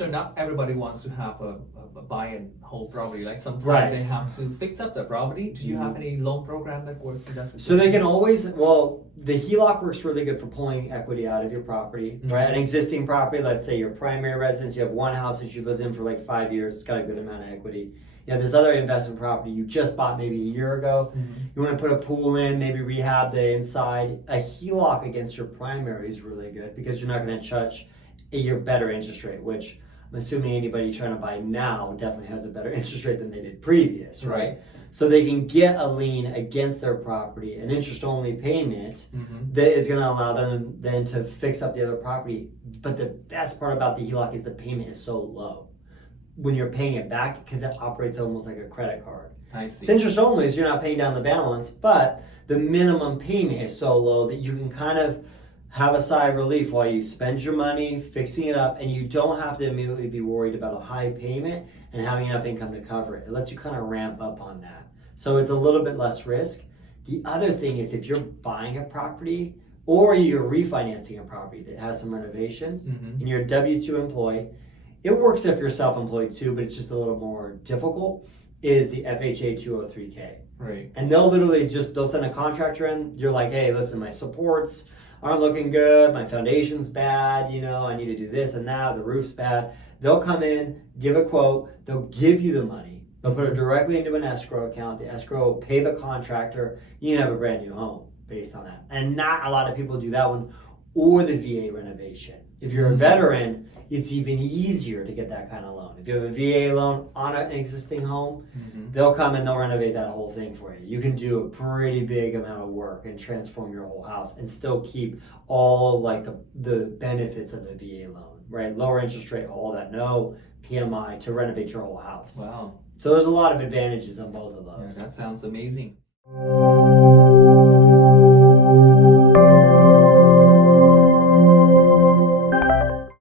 investor, not everybody wants to have a buy and hold property. Like sometimes Right. they have to fix up the property. Do you have any loan program that works in that situation? So they can always, well, the HELOC works really good for pulling equity out of your property, right? An existing property, let's say your primary residence, you have one house that you've lived in for like 5 years, it's got a good amount of equity. You have this other investment property you just bought maybe a year ago. You want to put a pool in, maybe rehab the inside. A HELOC against your primary is really good because you're not going to charge your better interest rate, which I'm assuming anybody trying to buy now definitely has a better interest rate than they did previous, right? So they can get a lien against their property, an interest-only payment that is going to allow them then to fix up the other property. But the best part about the HELOC is the payment is so low when you're paying it back because it operates almost like a credit card. I see. It's interest-only, so you're not paying down the balance, but the minimum payment is so low that you can kind of have a sigh of relief while you spend your money fixing it up, and you don't have to immediately be worried about a high payment and having enough income to cover it. It lets you kind of ramp up on that. So it's a little bit less risk. The other thing is if you're buying a property or you're refinancing a property that has some renovations and you're a W-2 employee, it works if you're self-employed too, but it's just a little more difficult, is the FHA 203K. Right. And they'll literally they'll send a contractor in. You're like, hey, listen, my supports aren't looking good. My foundation's bad. I need to do this and that. The roof's bad. They'll come in, give a quote. They'll give you the money. They'll put it directly into an escrow account. The escrow will pay the contractor. You can have a brand new home based on that. And not a lot of people do that one or the VA renovation. If you're a veteran, it's even easier to get that kind of loan. If you have a VA loan on an existing home, they'll come and they'll renovate that whole thing for you. You can do a pretty big amount of work and transform your whole house and still keep all like the benefits of a VA loan, right? Lower interest rate, all that, no PMI to renovate your whole house. Wow. So there's a lot of advantages on both of those. Yeah, that sounds amazing.